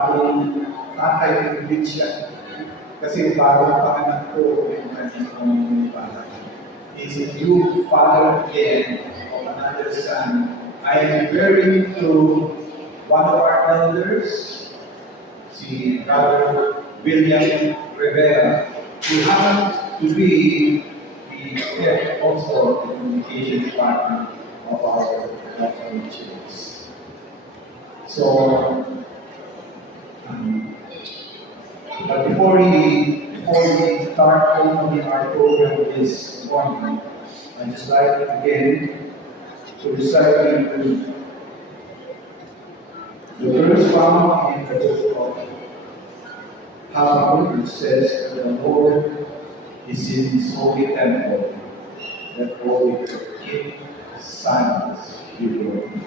Kung tatay ulit siya. Kasi bagong panganak ko yung kanyang pamumuhay. Is a new father again of another son. I am referring to one of our elders, si Brother William Rivera, who happens to be the head also the communication department of our Catholic Church. So, but before we start formally our program this morning, I'd just like again to recite you the verse found in the book of Habakkuk, which says, "The Lord is in His holy temple, that all keep silence before Him."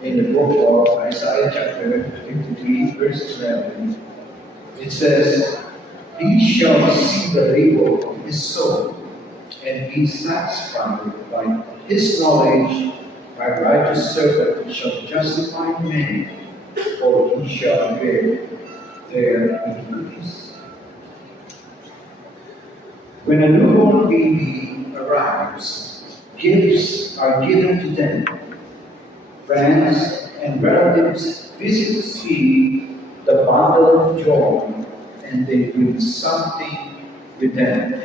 In the book of Isaiah chapter 53, verse 11, it says, "He shall see the labor of his soul, and be satisfied by his knowledge. My righteous servant shall justify many, for he shall bear their iniquities." When a newborn baby arrives, gifts are given to them. Friends and relatives visit to see the bundle of joy, and they bring something with them.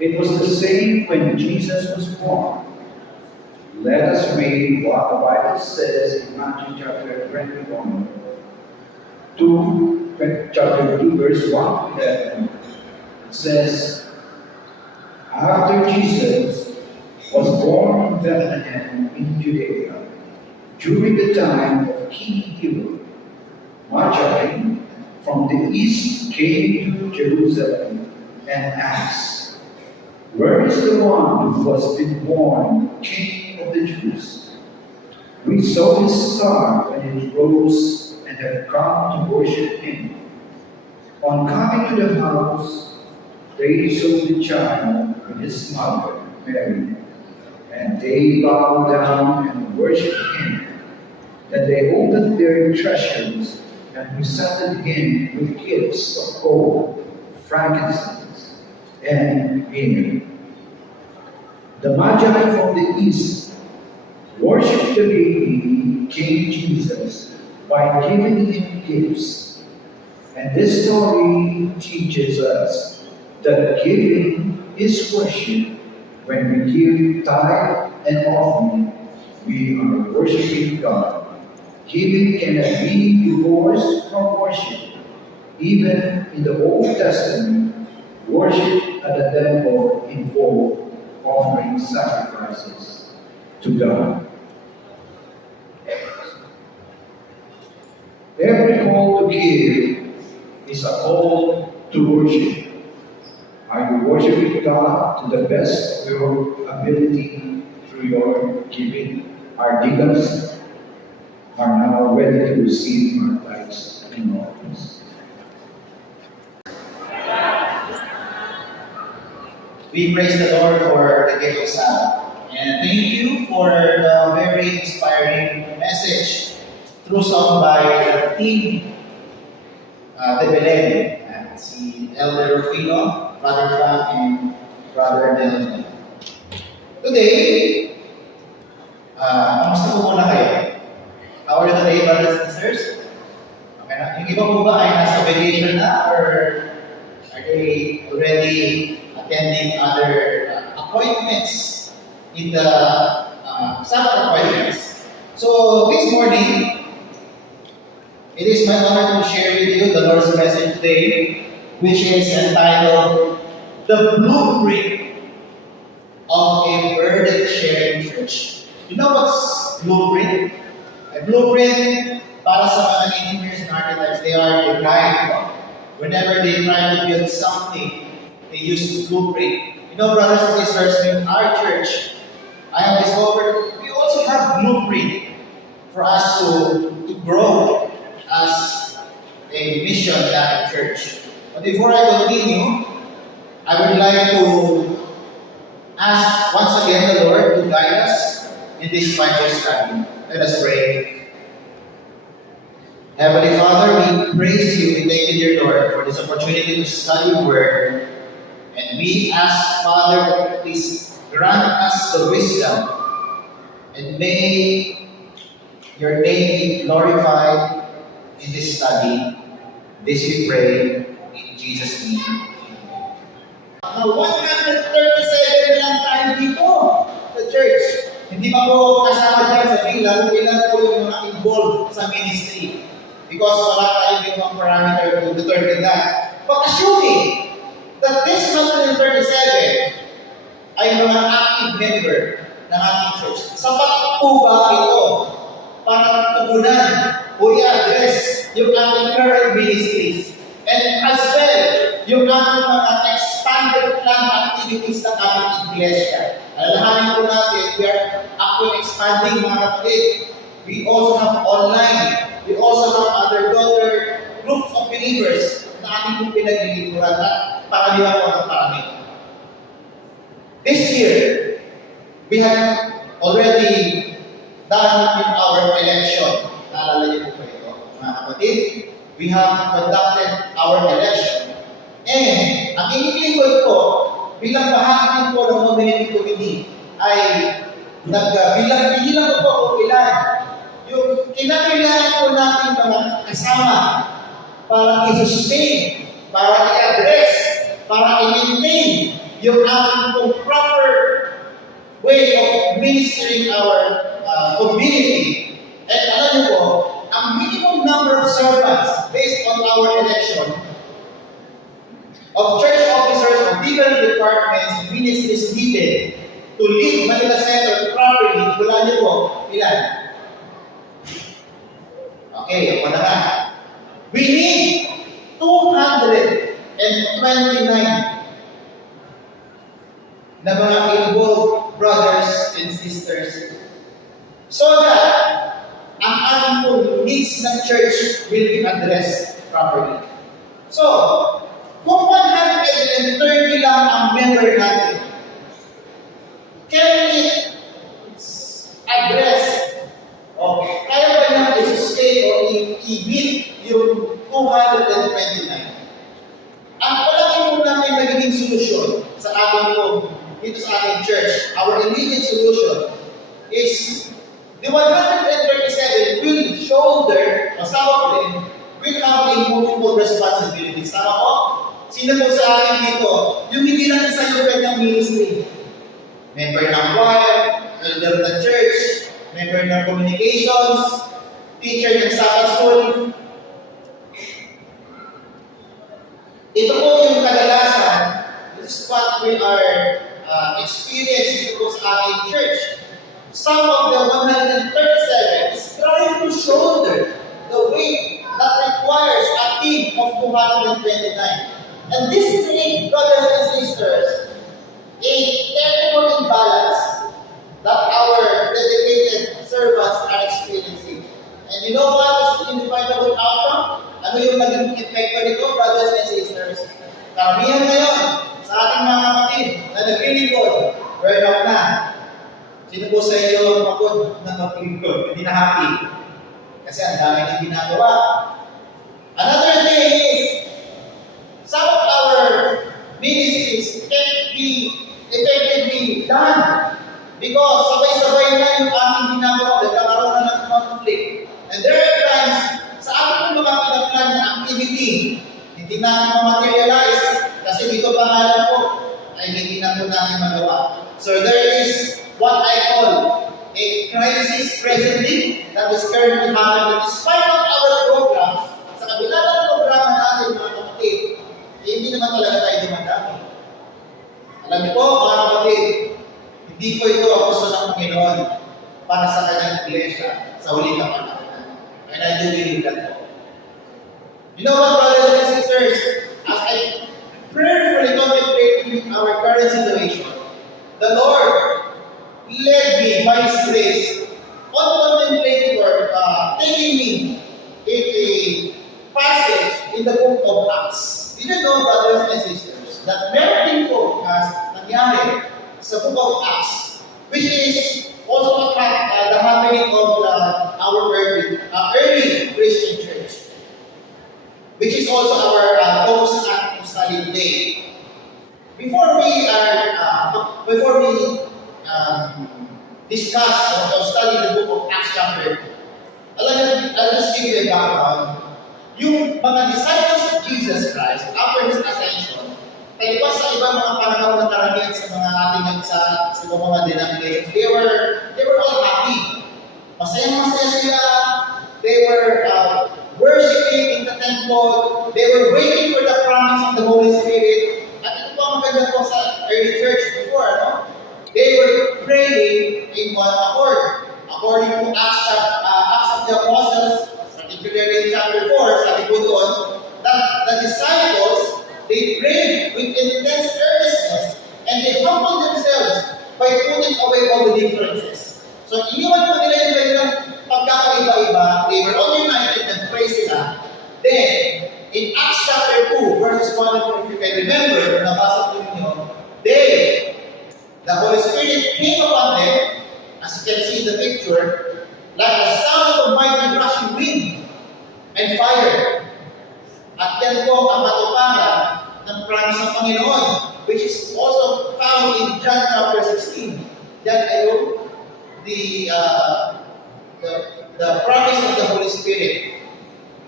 It was the same when Jesus was born. Let us read what the Bible says in Matthew chapter 21, chapter 2, verse 1 to 11. It says, "After Jesus was born in Bethlehem in Judea, during the time of King Herod, Magi from the east came to Jerusalem and asked, 'Where is the one who was been born King of the Jews? We saw his star when it rose and have come to worship him.' On coming to the house, they saw the child with his mother, Mary, and they bowed down and worshipped him. Then they opened their treasures and presented him with gifts of gold, frankincense, and myrrh. The Magi from the east worshipped the baby King Jesus by giving him gifts. And this story teaches us that giving is worship. When we give tithe and offering, we are worshiping God. Giving cannot be divorced from worship. Even in the Old Testament, worship at the temple involved offering sacrifices to God. Every call to give is a call to worship. Are you worshiping God to the best of your ability through your giving? Our deacons are now ready to receive our tithes and offerings. We praise the Lord for the gift of Sabbath. And thank you for the very inspiring message through song by the team de Belen, si Elder Rufino, Brother Frank, and Brother Delvin. Today, kamusta po muna kayo? How are you today, brothers and sisters? Okay na. Yung iba po ba ay nasa vacation na or are they already attending other appointments in the Sabbath appointments? So this morning, it is my honor to share with you the Lord's message today, which is entitled "The Blueprint of a Burden Sharing Church." You know what's blueprint? A blueprint, para sa mga engineers and architects, they are the guide. Whenever they try to build something, they use blueprint. You know, brothers and sisters, in our church, I have discovered we also have blueprint for us to grow as a mission at church. But before I continue, I would like to ask once again the Lord to guide us in this Bible study. Let us pray. Heavenly Father, we praise you, we thank you, dear Lord, for this opportunity to study your word. And we ask, Father, please grant us the wisdom, and may your name be glorified in this study. This we pray in Jesus' name. Now, 137 na lang tayo dito sa church. Hindi pa po kasama dyan sa bilang, ilan po yung mga involved sa ministry. Because wala tayong ginawang parameter to determine that. But assuming that this 137 ay mga active member ng ating church, sapat po ba ito para tugunan o i-address yung ating current ministries and as well yung ating mga expanded plan activities ng ating iglesia? Alalahanin po natin, we are actually expanding mga kapatid. We also have online. We also have other daughter groups of believers na ating pong pinaglilingkuran at paramihan po ng parami. This year, we have already done in our election. Naalala niyo po ito, mga kapatid. We have conducted our election. And ang inilingkod ko, bilang bahagi po ng Nominating Committee, ay bilang ko po kung ilan yung kinakailangan po natin mga kasama para i-sustain, para i-address, para i-maintain yung ating pong proper way of ministering our community. And alam niyo po, ang minimum number of servants based on our election of church officers of different departments and ministries needed to lead Manila Center properly, wala niyo po, ilan? Okay, ako na nga. We need 229 na mga involved brothers and sisters so that ang ating pong needs ng church will be addressed properly. So, kung 130 lang ang member natin, can we address o kaya ba naman i-sustain o i-meet yung 229? Ang palagi po namin nagiging solusyon sa ating po, dito sa ating church, our immediate solution is the 137 will shoulder, o some of them, will have a multiple responsibilities. Tama po? Sino po sa akin dito? Yung hindi lang isa yung kanyang ministry. Member ng choir, elder ng church, member ng communications, teacher ng Sabbath school. Ito po yung kadalasan, this is what we are experiencing dito sa ating church. Some of the 137 is trying to shoulder the weight that requires a team of 229. And this is a, brothers and sisters, a technical imbalance that our dedicated servants are experiencing. And you know what is the inevitable outcome? Ano yung naging epekto nito, brothers and sisters? Karamihan ngayon sa ating mga kapatid na naglilingkod, burn out na. Sino po sa inyo mapagod na maglingkod? Hindi na happy. Kasi ang dami ng ginagawa. Another thing is, some of our ministries can't be effectively done because sabay-sabay na yung aming ginagawa, nagkakaroon na ng conflict. And there are times, sa ating mga pinaplan na activity, hindi namin ma-materialize kasi dito pangalan po ay hindi na po namin magawa. So there is what I call a crisis presently that is currently happening. Despite of our programs, sa kabila ng programa natin mga kapatid, hindi naman talaga tayo dumadami. Alam niyo po mga kapatid, hindi po ito ang gusto ng Panginoon para sa kanyang iglesia sa huling kapanahonan. And I do believe that po. You know what, brothers and sisters, as I prayerfully contemplate our current situation, the Lord led me by His grace on contemplating or taking me in a passage in the book of Acts. Did you know, brothers and sisters, that meron din po nangyari sa Book of Acts, which is also the happening of our early Christian church, which is also our focus at study today. Before we discuss or study the book of Acts chapter 2, I'll just give you a background. Yung mga disciples of Jesus Christ, after His ascension, kaiwas sa ibang mga pananaw na karamihan sa mga ating sa ibang mga denominations, they were all happy. Masaya-masaya sila. They were worshiping in the temple. They were waiting for the promise of the Holy Spirit. At ito po ang maganda po sa early church before, no? They were praying in one accord. According to Acts of the Apostles, particularly in chapter 4, sabi po doon, that the disciples, they prayed with intense earnestness and they humbled themselves by putting away all the differences. So, iniwan po nila yung kanilang pagkakaiba-iba. They were all united and praise sila. Then, in Acts chapter 2, verses 1 and 4, if you can remember, nabasa po ninyo, the Holy Spirit came upon them, as you can see in the picture, like the sound of a mighty rushing wind and fire. At yan po ang katuparan ng promise ng Panginoon, which is also found in John chapter 16. Yan ay the promise of the Holy Spirit.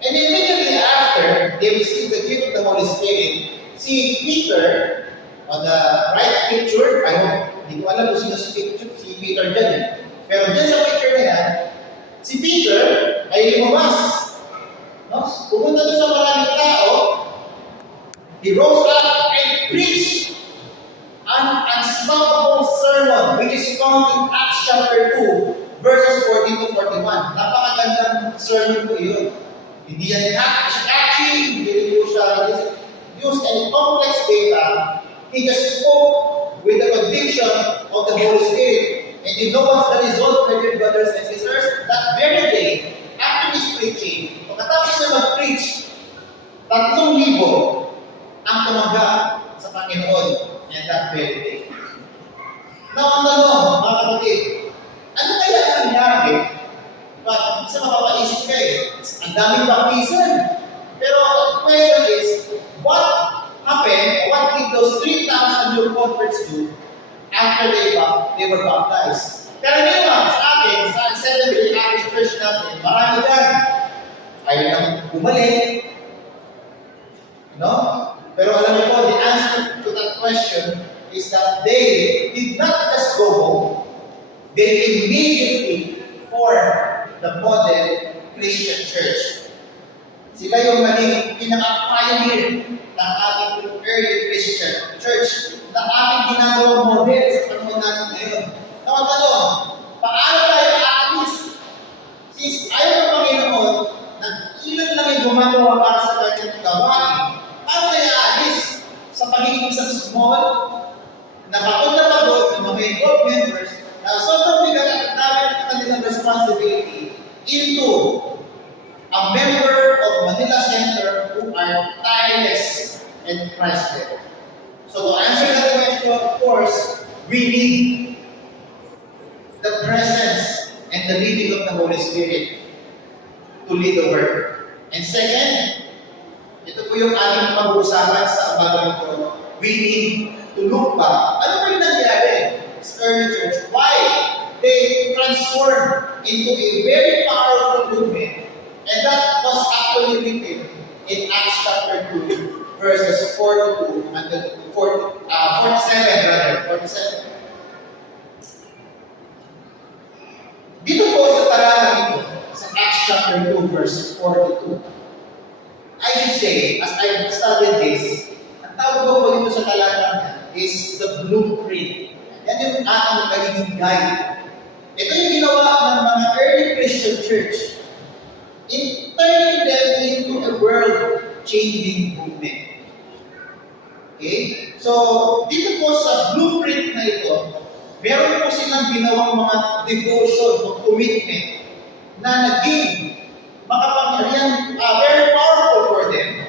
And immediately after they received the gift of the Holy Spirit, si Peter, on the right picture, I hope, hindi ko alam kung sino si Peter dyan eh. Pero dyan sa picture na yan, si Peter ay lumabas. No? Pumunta doon sa maraming tao, he rose up and preached an unstoppable sermon, which is found in Acts chapter 2, verses 14 to 41. Napakagandang sermon po yun. Hindi yan catchy, hindi rin po siya use any complex data. He just spoke with the conviction of the Holy Spirit. And you know what's the result, my dear brothers and sisters? That very day, after his preaching, pagkatapos na mag-preach, 3,000 ang tumanggap sa Panginoon and that very day. Now, ang tanong, mga kapatid, ano kaya ang nangyari? Isa mapapaisip kayo, ang daming baptisan. Pero the question is, what happened, what did those 3,000 new converts do after they were baptized? Karaniwan sa akin, sa Seventh-day Adventist Church natin, marami dyan. Ayaw nang bumalik. No? Pero alam niyo po, the answer to that question is that they did not just go home, they immediately formed the model Christian church. Sila yung naging pinaka-pioneer ng ating early Christian church na ating ginagawang model sa panahon natin ngayon. Tanong, paano tayo at-least, since ayaw ng Panginoon, ilan lang yung gumagawa para sa kanyang gawain, paano tayo at-least sa pagiging isang small, na pagod na pagod ng mga involved members, na sobrang bigat at namin ang kanilang responsibility into a member of Manila Center who are tireless and Christ-led. So to answer that question, of course, we need the presence and the leading of the Holy Spirit to lead the work. And second, ito po yung ating pag-uusapan sa umagang ito. We need to look back. Ano po yung nangyari sa early church? Why they transformed into a very powerful movement? And that was actually written in Acts chapter 2, verses 42 until 47. Dito po sa talatang ito, sa Acts chapter 2, verse 42, I should say, as I studied this, ang tawag ko po dito sa talatang is the blueprint. Yan yung ating magiging guide. Ito yung ginawa ng mga early Christian church in turning them into a world-changing movement. Okay? So, dito po sa blueprint na ito, meron po silang ginawang mga devotion o commitment na naging makapangyarihan, very powerful for them.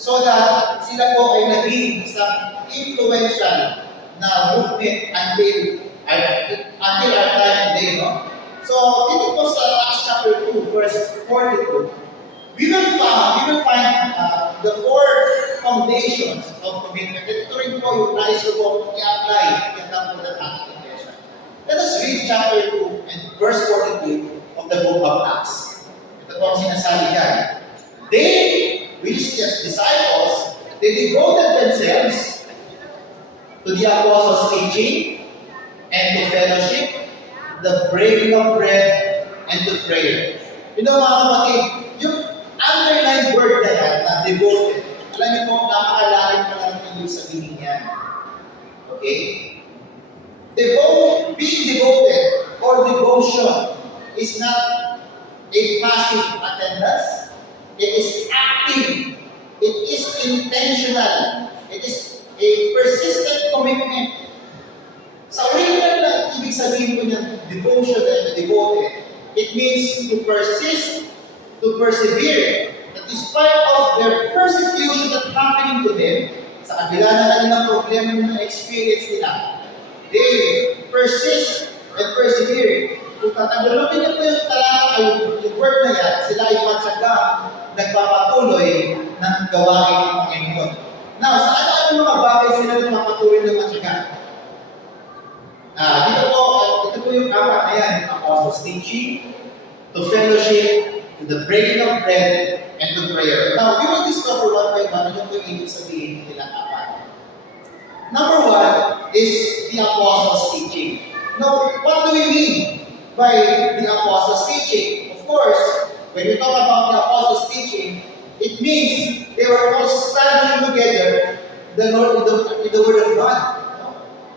So that sila po ay naging sa influential na movement until our time today, no? So, dito po sa Acts chapter 2, verse 42, we will find the four foundations of commitment. Ito rin po yung nais ko po i-apply in terms of the ating confession. Let us read chapter 2 and verse 42 of the book of Acts. Ito po ang sinasabi dyan. They, which is disciples, they devoted themselves to the apostles' teaching and to fellowship, the breaking of bread, and to prayer. You know mga kapatid, yung underlined word na yan, na devoted, alam niyo po, napakalalim pa lang yung sabihin yan. Okay? Being devoted or devotion is not a passive attendance. It is active. It is intentional. It is a persistent commitment. Sa original na ibig sabihin ko niyan, devotion and devoted, it means to persist, to persevere, that despite of their persecution that's happening to them, sa kabila na kanilang problema na experience nila, they persist and persevere. Kung tatagalutin niyo po yung talata, yung word na yan, sila ay matyaga, nagpapatuloy ng gawain ng Panginoon. Now, sa ano mga bagay sila nagpapatuloy ng matyaga? Ito po yung apat na yan, apostles' teaching, to fellowship, to the breaking of bread, and to prayer. Now, we will discover one by one ano po yung ibig sabihin nilang apat. Number one is the apostles' teaching. Now, what do we mean by the apostles' teaching? Of course, when we talk about the apostles' teaching, it means they were all studying together the Word of God.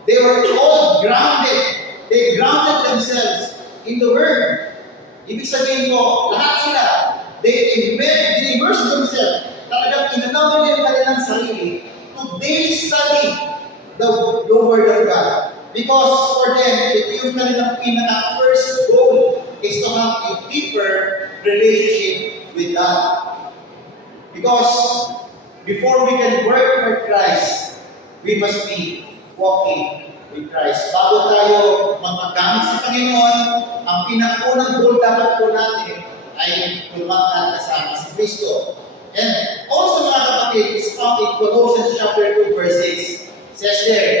They were all grounded. They grounded themselves in the Word. Ibig sabihin ko, lahat sila, they immerse themselves. Talagang inanaw nila yung kanilang sarili to daily study the Word of God. Because for them, ito yung kanilang pinaka-first goal is to have a deeper relationship with God. Because before we can work for Christ, we must be walking with Christ. Bago tayo magpagamit sa Panginoon, ang pinakaunang goal dapat po natin ay lumakad kasama si Kristo. And also mga kapatid, is found in Colossians chapter 2 verse 6. It says there,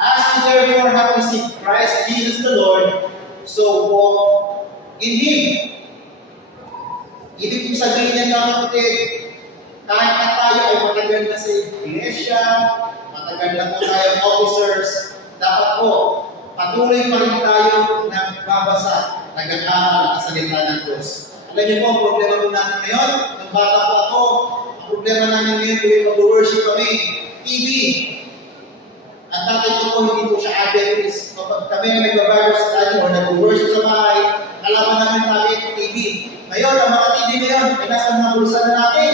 as you therefore have received Christ Jesus the Lord, so walk in Him. Ibig sabihin niya mga kapatid, kahit na tayo ay matagal na sa iglesia, matagal na po tayo officers, dapat po, patuloy pa rin tayo nagbabasa, nag-aaral ang salita ng Diyos. Alam niyo po, ang problema po natin ngayon, nung bata po ako, ang problema namin ngayon tuwing mag-worship kami, TV. Ang tatay ko po, hindi po siya Adventist. Kapag kami nagbabible study o nag-worship sa bahay, kalaman namin namin TV. Ngayon, ang mga TV ngayon, ay nasa mga bulsa na natin.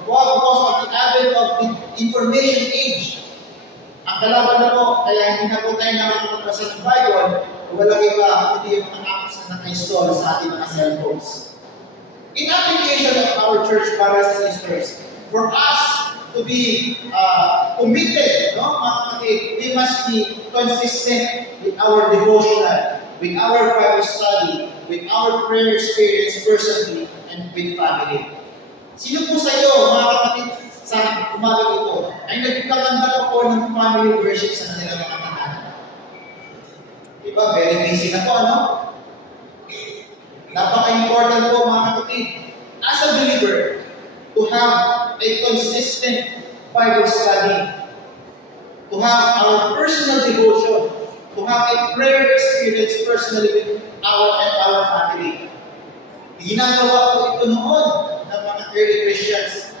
Because of the advent of the information age, ang kalaban na po, kaya hindi na po tayo nakakapagpasa ng Bible, walang iba, hindi yung mga apps na naka-install sa ating mga cellphones. In application of our church brothers and sisters, for us to be committed, no, mga kapatid, we must be consistent with our devotional, with our Bible study, with our prayer experience personally, and with family. Sino po sa iyo, mga kapatid, sa umaga ito, ay nagkakanda po ng family worship sa kanilang mga tahanan? Diba, very busy na po, ano? Napaka-important po, mga kapatid, as a believer, to have a consistent Bible study, to have our personal devotion, to have a prayer experience personally with our family. Ginagawa po ito noon ng mga early Christians.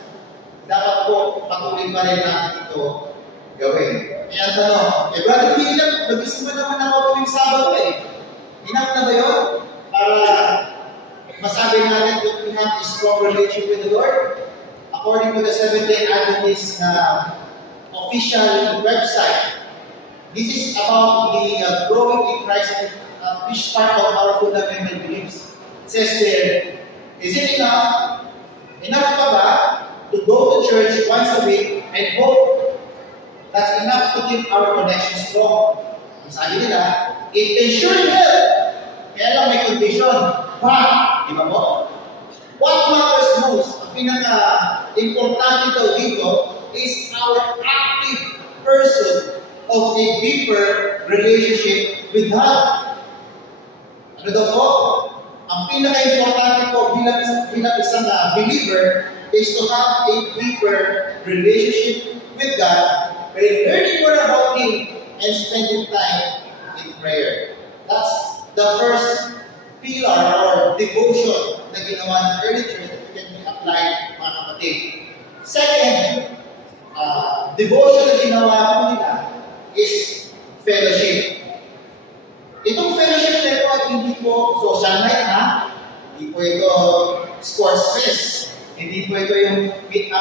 Dapat po patuloy pa rin natin ito gawin. Kaya tanong, Brother William, nag-isip mo naman ako tuwing Sabado eh. Enough na ba yun? Para masabi natin that we have a strong relationship with the Lord? According to the Seventh-day Adventist official website, this is about the growing in Christ, which part of our fundamental beliefs. It says there, is it enough? Enough pa ba to go to church once a week and hope That's enough to keep our connection strong. Ang sabi nila, it can surely help. Kaya lang may condition. But, di ba po? What matters most, ang pinaka-importante daw dito, is our active pursuit of a deeper relationship with God. Ano daw po? Ang pinaka-importante po bilang isang believer is to have a deeper relationship with God by learning more about Him and spending time in prayer. That's the first pillar or devotion na ginawa ng early church that can be applied, mga kapatid. Second, devotion na ginawa po nila is fellowship. Itong fellowship na ito at hindi po social night, ha? Hindi po ito sports fest. Hindi po ito yung meet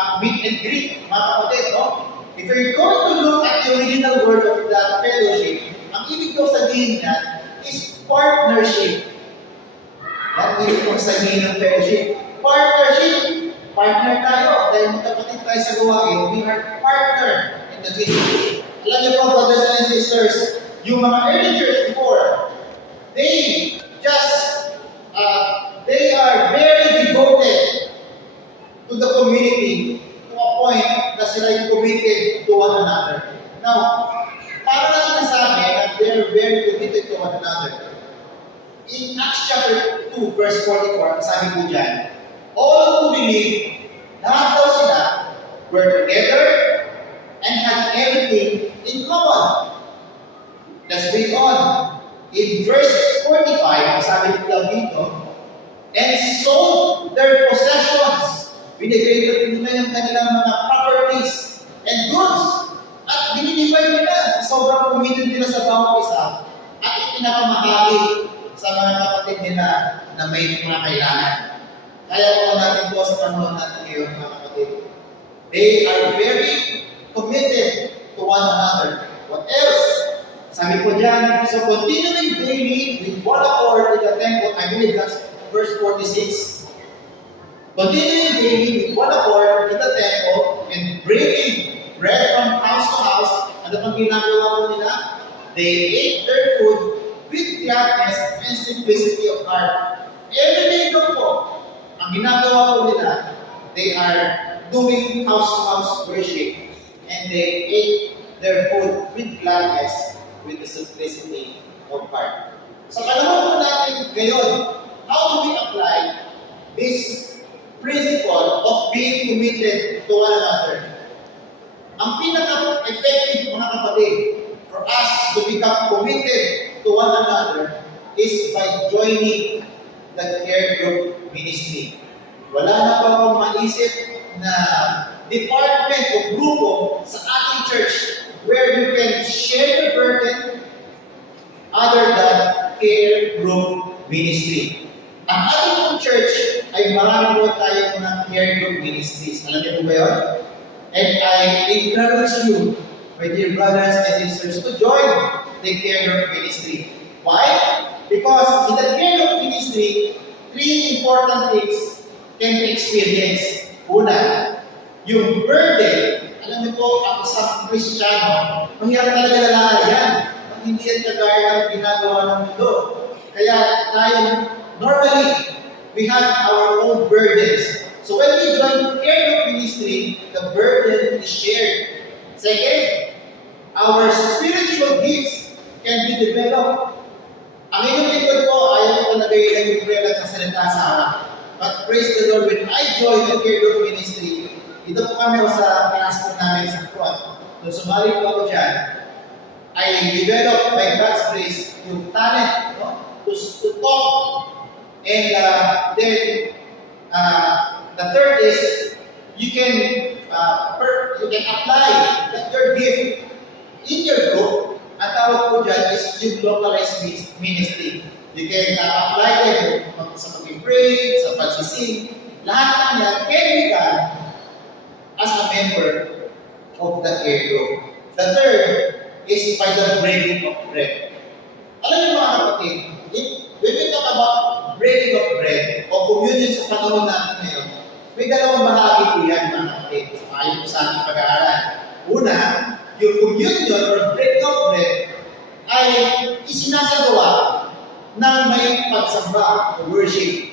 and greet, mga kapatid, no? If you're going to look at the original word of that fellowship, ang ibig ko sabihin niya is partnership. Ang ibig ko sabihin ng fellowship. Partnership. Partner tayo. Dahil magkapatid tayo sa gawain, we are partner in the ministry. Alam niyo po, brothers and sisters, yung mga early church before, they are very devoted to the community to a point na sila yung committed to one another. Now, para natin nasabi that they are very committed to one another, in Acts chapter 2, verse 44, sabi po dyan, all who believe, lahat daw sila were together and had everything in common. Let's read on. In verse 45, sabi nila dito, and sold their possessions. Binigay nila yung kanilang mga properties and goods. At dinidivide nila. Sobrang committed nila sa bawat isa. At ipinapamahagi sa mga kapatid nila na may mga kailangan. Kaya po natin po sa panahon natin ngayon, mga kapatid. They are very committed to one another. What else? Sabi po dyan, so continuing daily with one accord in the temple, I believe that's verse 46. Continuing daily with one accord in the temple and breaking bread from house to house, ano pang ginagawa po nila? They ate their food with gladness and simplicity of heart. Every day po, ang ginagawa po nila, they are doing house-to-house worship and they ate their food with gladness, with the simplicity of heart. Sa panahon po natin ngayon, how do we apply this principle of being committed to one another? Ang pinaka-effective, mga kapatid, for us to become committed to one another is by joining the care group ministry. Wala na pa akong maisip na department o grupo sa ating church where you can share the burden other than care group ministry. Ang ating pong church ay marami po tayong mga care group ministries. Alam niyo po ba yun? And I encourage you, my dear brothers and sisters, to join the care group ministry. Why? Because in the care group ministry, three important things can be experienced. Una, yung burden. Alam niyo po, ang isang Kristiyano, mahirap talaga lalayan. Pag hindi yan kagaya ng ginagawa ng mundo. Kaya tayo, normally, we have our own burdens. So when we join care group ministry, the burden is shared. Second, our spiritual gifts can be developed. Ang inyong likod po, ayaw ko talaga yung nag-prela ng salita sa harap. But praise the Lord, when I joined the care group ministry, dito po kami sa class po namin sa front. Nung sumali po ako dyan, I developed by God's grace yung talent, no? to talk. And then, the third is, you can apply that your gift in your group. Ang tawag po dyan is yung localized ministry. You can apply them sa pag-pray, sa pagsising. Lahat ng yan can be done as a member of the care group. The third is by the breaking of bread. Alam niyo mga kapatid, when we talk about breaking of bread o communion sa panahon natin ngayon, may dalawang bahagi po yan mga kapatid. Ayon po sa ating pag-aaral. Una, yung communion or break of bread ay isinasagawa ng may pagsamba o worship.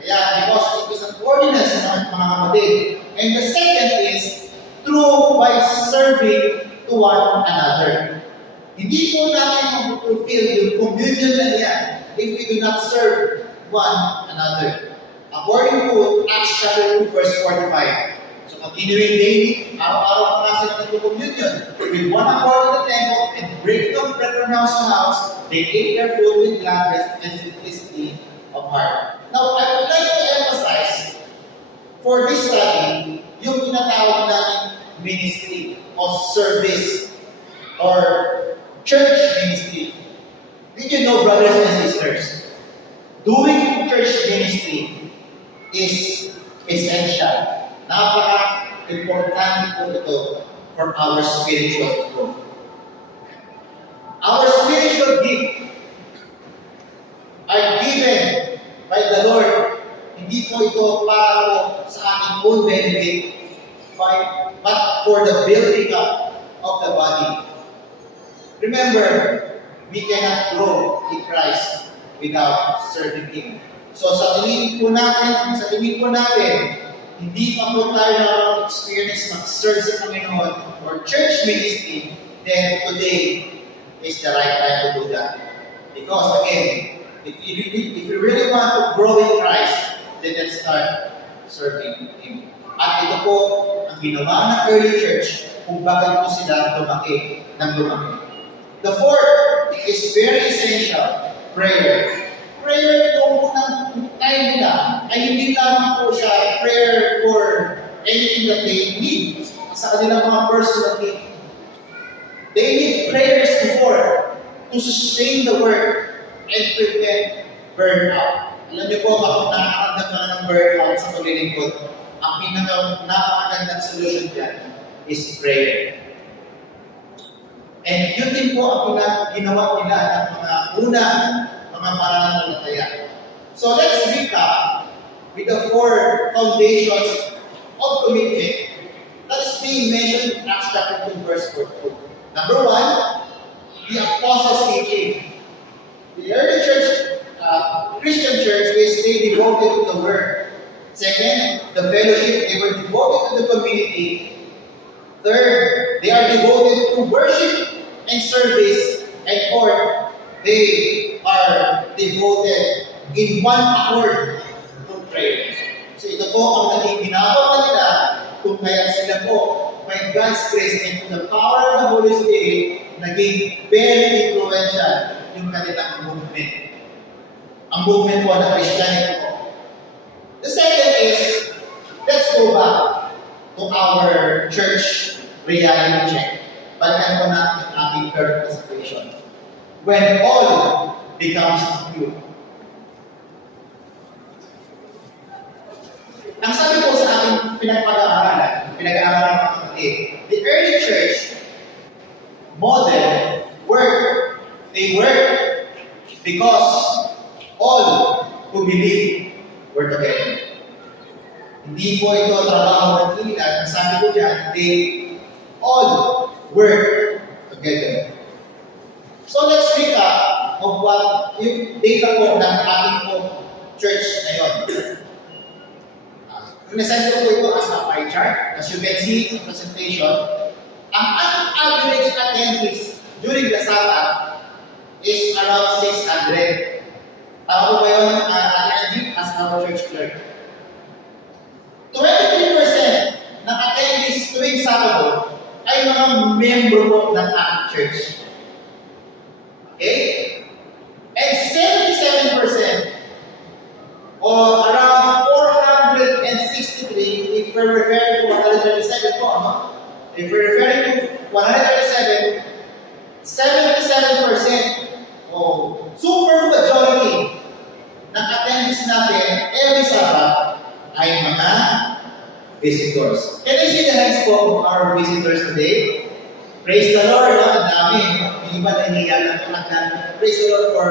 Kaya, because it is an ordinance ng mga kapatid. And the second is through by serving to one another. Hindi po natin mag-fulfill yung communion na yan if we do not serve one another. According to Acts chapter 2, verse 45. So continuing daily, araw-araw ang nasa ng communion. With one accord in the temple and breaking of bread from house to house, they ate their food with gladness and simplicity of heart. Now, I would like to emphasize for this study, yung tinatawag natin ministry o service or church ministry. Did you know, brothers and sisters, doing church ministry is essential. Napaka-importante po ito for our spiritual growth. Our spiritual gift are given by the Lord. Hindi po ito para po sa ating own benefit, but for the building up of the body. Remember, we cannot grow in Christ without serving Him. So sa tingin po natin, hindi pa po tayo na-experience mag-serve sa Panginoon or church ministry, then today is the right time to do that. Because again, if you really want to grow in Christ, then let's start serving Him. At ito po ang ginawa ng early church kung bakit po sila lumaki ng lumaki. The fourth is very essential, prayer. Prayer noong unang time nila ay hindi lamang po siya prayer for anything that they need sa kanilang mga personal need. They need prayers before to sustain the work and prevent burnout. Alam niyo po, kapag nakakaramdam ka ng burnout sa paglilingkod, ang napakagandang solution dyan is prayer. And yun din po ang ginawa nila ng mga unang mga mananampalataya. So let's recap with the four foundations of commitment that is being mentioned in Acts chapter 2, verse 42. Number one, the apostles' teaching. The early church, Christian church, is they devoted to the word. Second, the fellowship, they were devoted to the community. Third, they are devoted to worship and service. And fourth, they are devoted in one accord to prayer. So ito po ang naging ginagawa nila kung kaya sila po by God's grace and the power of the Holy Spirit naging very influential yung kanilang movement. Ang movement po ng Christianity po. The second is, let's go back to our church reality check. Balikan po natin ang ating third presentation. When all becomes new. Ang sabi po sa ating pinag-aaralan ng kapatid, the early church model work. They work because all who believe were together. Hindi po ito trabaho ng ilan. Ang sabi ko dyan, they all work together. So let's recap of what yung data po ng ating po church ngayon. Present ko po ito as a pie chart. As you can see sa presentation, ang average attendance during the Sabbath is around 600. Tama po ba yun, attending as our church clerk? 23% ng attendees tuwing Sabado ay mga member po ng ating church. Okay? And 77% or around 463, if we're referring to 137 po, no? If we're referring to 137, 77% o super majority ng attendees natin every Sabbath ay mga visitors. Can you see the hands po of our visitors today? Praise the Lord, ang dami. Yung iba na iniyalan po ang dami. Praise the Lord for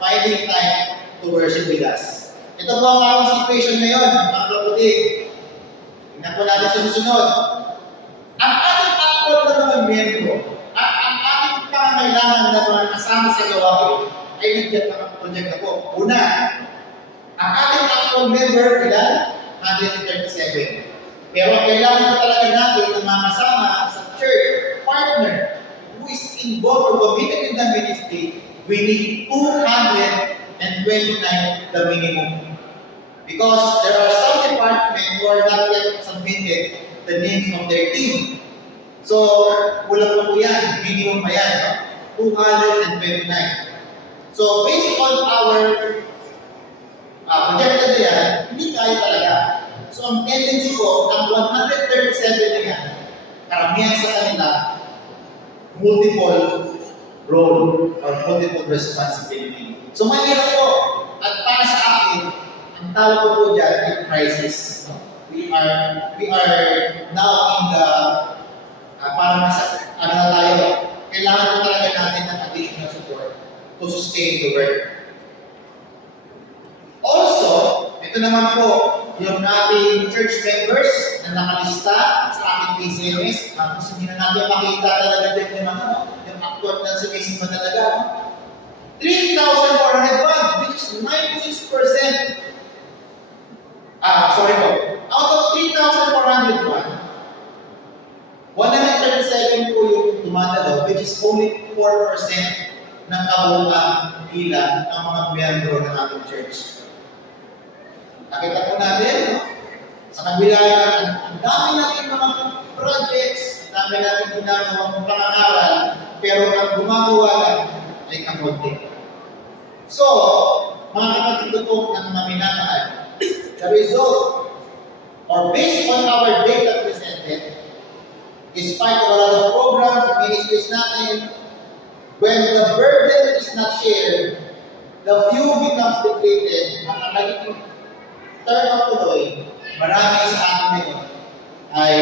finding time to worship with us. Ito po ang aking situation ngayon, mga kapatid. Tingnan po natin sa susunod. Ang ating aktual na mga miyembro, at ang ating pangangailangan na mga kasama sa gawain ay nagyat ng project na po. Una, ang ating actual member, ilan? 137. Pero kailangan na talaga natin ng mga kasama sa church partner who is involved or committed in the ministry. We need 229 the minimum. Because there are some departments who are not yet submitted the names of their team. So, kulang pa po yan. Minimum pa yan. No? 229. So, based on our projected na yan, hindi tayo talaga. So, ang tendency ko, ang 137 na yan, karamihan sa kanila, multiple role or multiple responsibility. So, mahirap po. At para sa akin, ang tawag ko po dyan ay crisis. We are now in the, parang ano na tayo, kailangan po talaga natin ng additional support to sustain the work. Also, ito naman po, yung ating church members na nakalista sa ating PCMS, tapos hindi na natin makita talaga din yung actual na sa mismo talaga. 3,401, which is 96%. Sorry po. Out of 3,401, 137 po yung tumatalo, which is only 4% ng kabuuan bilang ng mga miyembro ng ating church. Nakita po natin, no? Sa kabila ng ang dami natin mga projects, ang dami natin ginagawang pangangaral, pero ang gumagawa lang ay kamunti. So, mga kapatid ko ng mga minamahal, the result, or based on our data presented, despite a lot of programs and ministries natin, when the burden is not shared, the few becomes depleted, at ang nagiging turn out tuloy, marami sa atin ngayon ay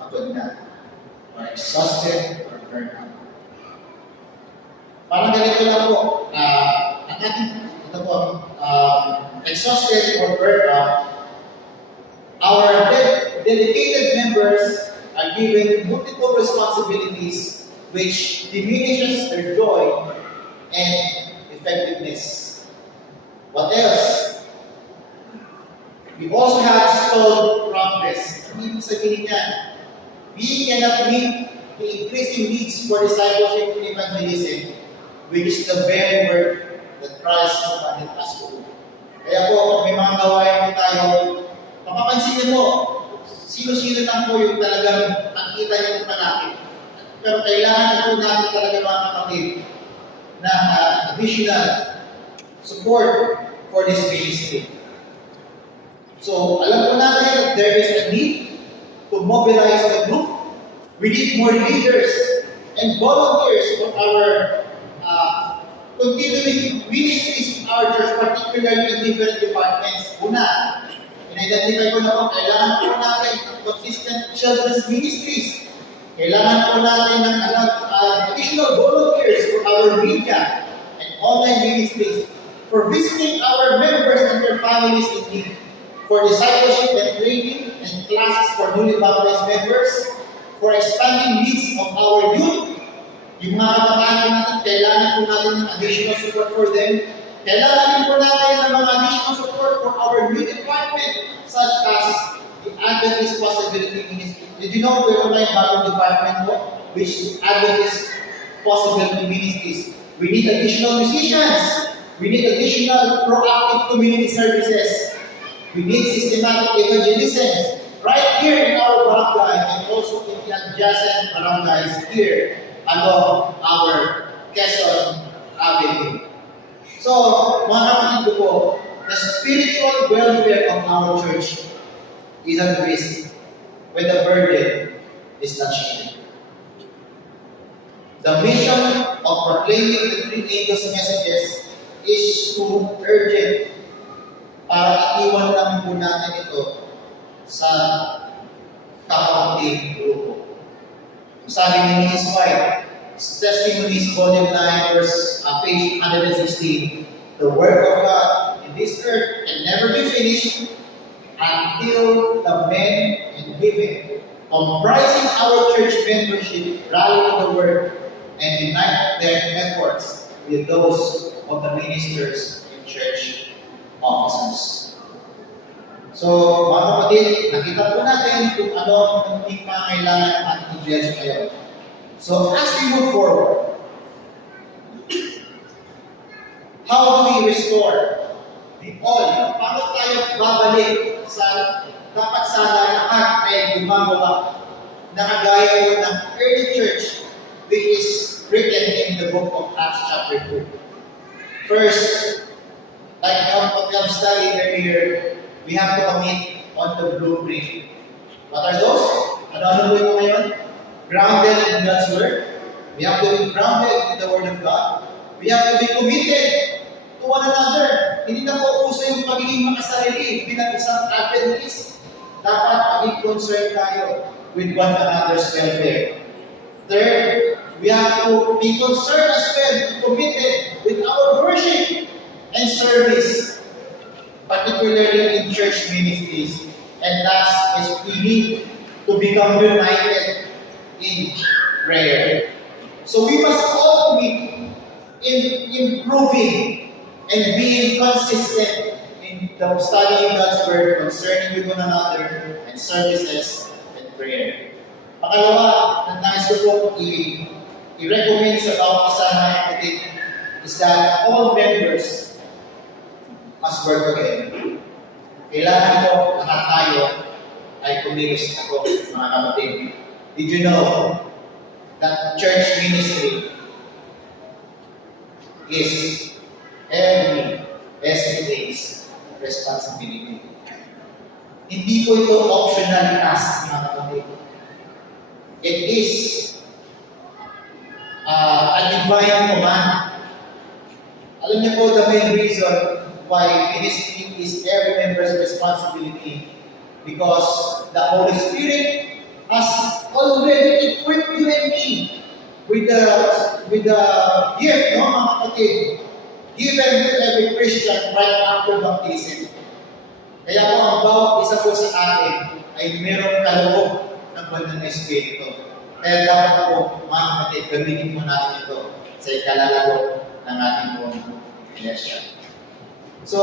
pagod na, or exhausted, or burned out. Parang ganito lang po, ang ating, ito po, exhausted or burned out, our dedicated members are given multiple responsibilities which diminishes their joy and effectiveness. What else? We also have stalled progress. Ano ibig sabihin yan? We cannot meet the increasing needs for discipleship and evangelism, which is the very work that Christ commanded us to do. Kaya po, pag may mga gawain po tayo, mapapansin niyo po, sino-sino lang po yung talagang nakita niyo po natin. Pero kailangan po natin talaga mga kapatid na additional support for this ministry. So, alam po natin that there is a need to mobilize the group. We need more leaders and volunteers for our continuing ministries in our church, particularly in different departments. Una, in-identify ko na po, kailangan po natin consistent children's ministries. Kailangan po natin ng additional volunteers for our media and online ministries, for visiting our members and their families in need, for discipleship and training and classes for newly baptized members, for expanding needs of our youth. Yung mga kabataan po natin, kailangan po natin ng additional support for them. Kailangan din po natin ng mga additional support for our new department, such as the Adventist Possibility Ministry. Did you know meron tayong bagong department po, which is Adventist Possibility Ministries? We need additional musicians. We need additional proactive community services. We need systematic evangelism right here in our barangay and also in the adjacent barangays here along our Quezon Avenue. So, mga kapatid ko, the spiritual welfare of our church is at risk when the burden is not shared. The mission of proclaiming the three angels' messages is too urgent para iiwan lang po natin ito sa kakaunting grupo. Sabi ni Mrs. White, Testimonies, Volume 9, page 116, the work of God in this earth can never be finished until the men and women comprising our church membership, rally to the word, and unite their efforts with those of the ministers and church officers. So, mga kapatid, nakita po natin kung ano ang ating kailangan ng ating iglesia ngayon. So, as we move forward, how do we restore the all? Paano tayo babalik sa dapat sana lahat ay gumagawa na kagaya po ng early church which is written in the book of Acts chapter 2. First, like what we have studied earlier, we have to commit on the blueprint. What are those? Ano po ito ngayon? Grounded in God's Word. We have to be grounded in the Word of God. We have to be committed to one another. Hindi na po uso yung pagiging makasarili bilang isang Adventist. Dapat maging concerned tayo with one another's welfare. Third, we have to be concerned as well, committed with our worship and service, particularly in church ministries. And last is we need to become united in prayer. So we must all commit in improving and being consistent in the studying God's Word, concerning with one another, and services and prayer. Pangalawa, na nais ko po i-recommend sa bawat isa na kapatid is that all members must work together. Kailangan po lahat tayo ay kumilos ako, mga kapatid. Did you know that church ministry is every SDA's responsibility? Hindi po ito optional task, mga kapatid. It is a divine command. Alam niyo po, the main reason why ministry is every member's responsibility because the Holy Spirit has already equipped you and me with the gift, no, mga kapatid, given to every Christian right after baptism. Kaya po ang bawat isa po sa atin ay mayroong kaloob ng banal na Espiritu. Kaya dapat po, mga kapatid, gamitin mo natin ito sa ikalalago ng ating buong iglesia. So,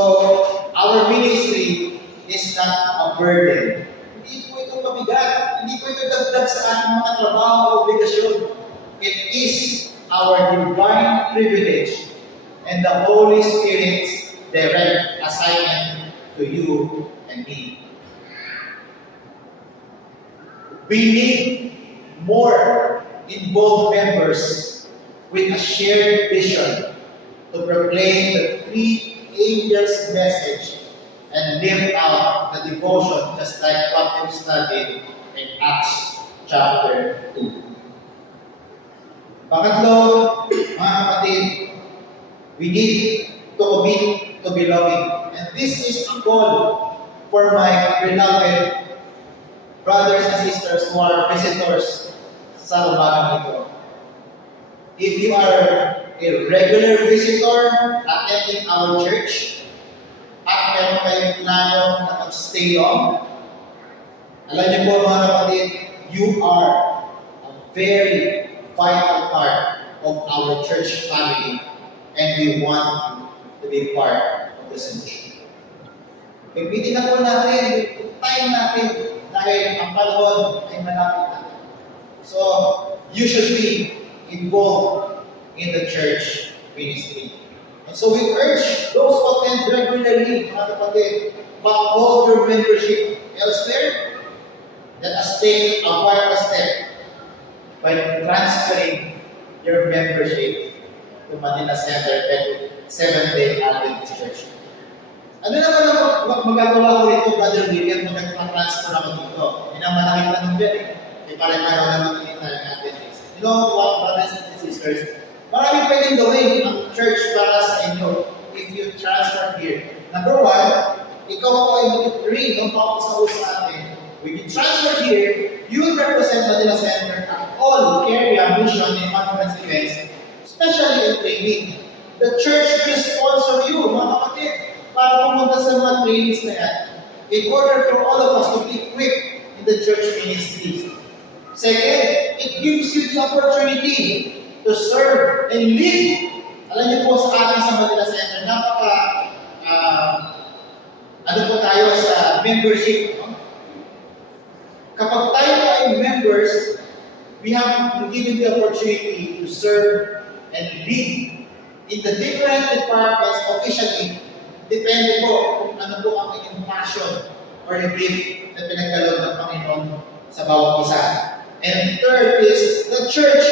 our ministry is not a burden. Hindi po ito mabigat. Hindi po ito dagdag sa ating mga trabaho o obligasyon. It is our divine privilege and the Holy Spirit's direct assignment to you and me. We need more involved members with a shared vision to proclaim the three angels' message and live out the devotion just like what we've studied in Acts chapter 2. Pangatlo, mga kapatid, we need to commit to belonging. And this is a goal for my beloved brothers and sisters who are visitors sa umagang ito. If you are a regular visitor attending our church at meron kayong plano na mag-stay on, alam niyo po mga kapatid, you are a very vital part of our church family and we want you to be part of the solution. Pagpitin na po natin, time natin dahil ang panahon ay malapit na. So, you should be involved in the church ministry. And so we urge those who attend regularly, mga kapatid, but hold your membership elsewhere. Let us take a vital step by transferring your membership to Manila Center and Seventh-day Adventist Church. Ano naman ang magagawa ko rito, Brother William, mag-transfer ako dito? Hindi naman nakita ng dyan eh. May pare-pareho naman ng Adventist. You know what, brothers and sisters? Maraming pwedeng gawin ang church para sa inyo if you transfer here. Number one, ikaw po ay mag-ring ng pausaw sa atin. When you transfer here, you will represent Manila Center at all area mission and conference events, especially in training. The church will sponsor you, mga kapatid, para pumunta sa mga trainings na yan. In order for all of us to be equipped in the church ministries. Second, it gives you the opportunity to serve and lead. Alam niyo po sa atin sa Manila Center, ano po tayo sa membership. No? Kapag tayo ay members, we have been given the opportunity to serve and lead in the different departments officially. Depende po kung ano po ang inyong passion or the gift na pinagkaloob ng Panginoon sa bawat isa. And third is, the church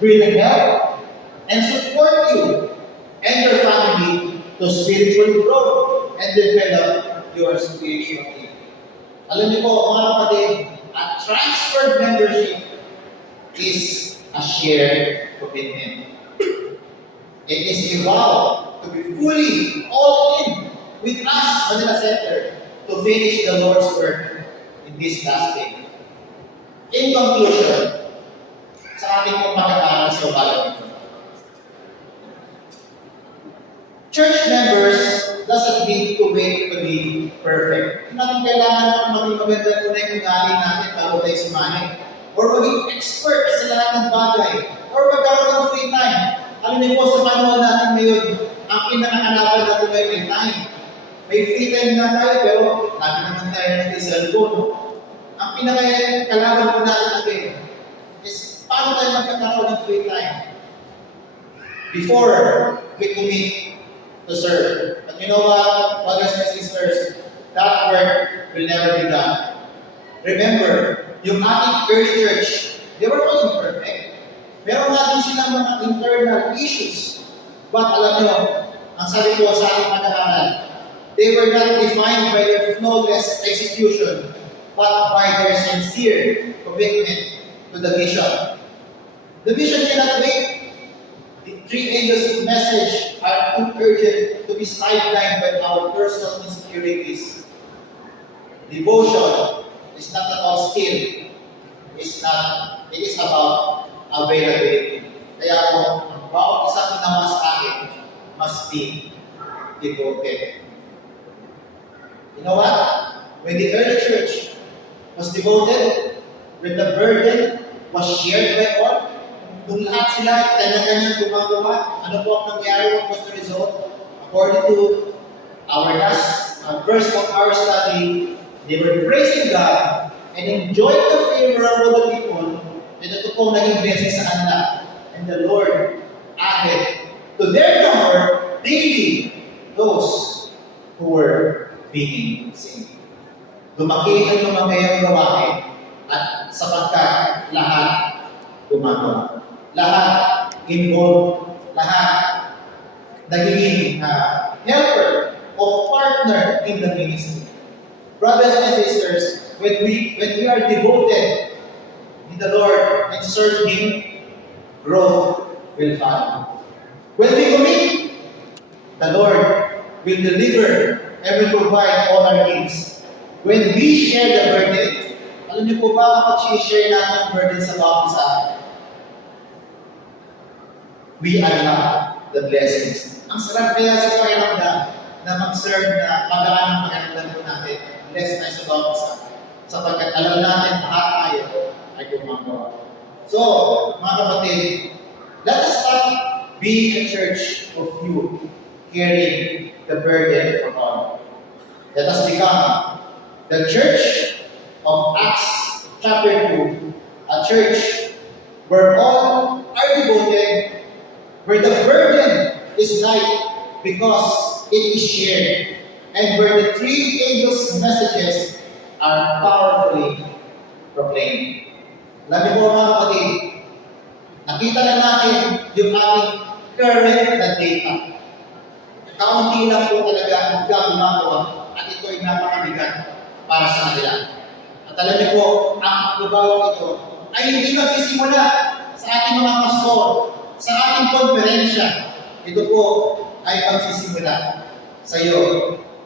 will help and support you and your family to spiritually grow and develop your spiritual gift. Alam niyo po, mga kapatid, a transferred membership is a shared commitment. It is a vow to be fully all in with us, Manila Center, to finish the Lord's work in this last day. In conclusion, sa ating pong pagkakaroon sa umalang ito, church members doesn't need to wait to be perfect. Hindi natin kailangan maging maganda po na yung ugali natin bago tayo sumahin. Or maging expert sa lahat ng bagay. Or magkaroon ng free time. Alam niyo po sa panahon natin ngayon, ang pinakahanapan natin ngayon ay time. May free time na tayo, pero lagi naman tayo ng cellphone. Ang pinakakalaban po natin is paano tayo magkakaroon ng free time before we commit to serve. But you know what, brothers and sisters, that work will never be done. Remember, yung ating early church, they were all imperfect. Meron natin silang mga internal issues. But alam nyo, ang sabi ko sa ating pag-aaral, they were not defined by their flawless execution, but by their sincere commitment to the vision. The vision cannot wait. The three angels' message are too urgent to be sidelined by our personal insecurities. Devotion is not about skill. It is about availability. Kaya po, ang bawat isang naman sa akin must be devoted. You know what? When the early church was devoted, when the burden was shared by all, kung lahat sila kanya-kanyang gumagawa, ano po ang nangyari? What was the result? According to our last verse of our study, they were praising God and enjoying the favor of all the people, and ito pong naging blessing sa kanila. And the Lord added to their number daily those who were being saved. Lumaki ng lumaki ang gawain at sapagkat lahat gumagawa. Lahat involved, lahat nagiging helper o partner in the ministry. Brothers and sisters, when we are devoted in the Lord and serve Him, growth will follow. When we commit, the Lord will deliver and will provide all our needs. When we share the burden, alam niyo po ba kapag share natin ang burden sa bawat isa, we unlock the blessings. Ang sarap kaya sa pakiramdam na mag-serve na pagaan ng pakiramdam po natin, bless tayo sa bawat isa. Sapagkat alam natin lahat tayo ay gumagawa. So, mga kapatid, let us stop being a church of you, carrying the burden for all. Let us become the church of Acts chapter 2, a church where all are devoted, where the burden is light because it is shared, and where the three angels' messages are powerfully proclaimed. Alam niyo po mga kapatid, nakita na natin yung ating current na data. Kaunti lang po talaga ang gumagawa at ito ay napakabigat para sa kanila. At alam niyo po, ang pagbabawa ito ay hindi magsisimula sa ating mga pastor, sa ating konferensya. Ito po ay magsisimula sa iyo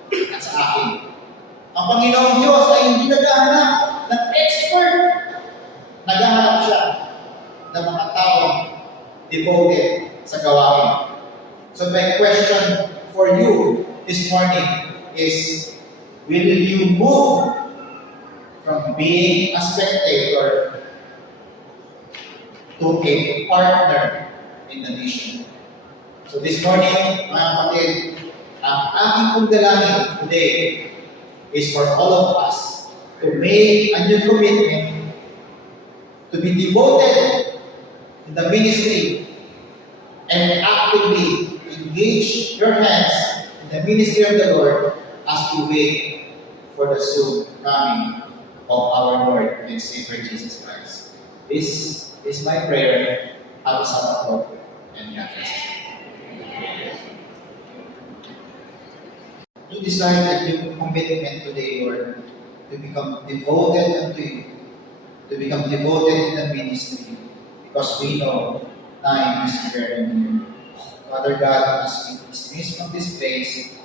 at sa akin. Ang Panginoong Diyos ay hindi naghahanap ng expert. Naghahanap siya ng mga taong devoted sa gawain. So my question for you this morning is, will you move from being a spectator to a partner in the mission. So this morning, mga kapatid, ang aking pong dalangin today is for all of us to make a new commitment to be devoted in the ministry and actively engage your hands in the ministry of the Lord as we wait for the soon coming of our Lord and Savior Jesus Christ. This is my prayer. Happy Sabbath, Lord, and God bless you. To decide that you commitment today, Lord, to become devoted unto you, to become devoted in the ministry, because we know time is very near. Father God, as we dismiss from this place,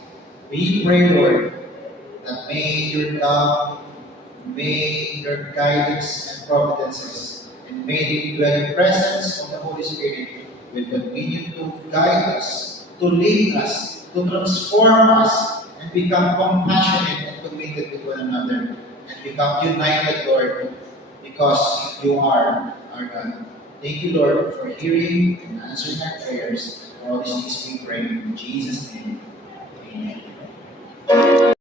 we pray, Lord, that may your love, may your guidance and providences, and may the indwelling presence of the Holy Spirit will continue to guide us, to lead us, to transform us, and become compassionate and committed with one another, and become united, Lord, because you are our God. Thank you, Lord, for hearing and answering our prayers. For all these things we pray in Jesus' name. Amen.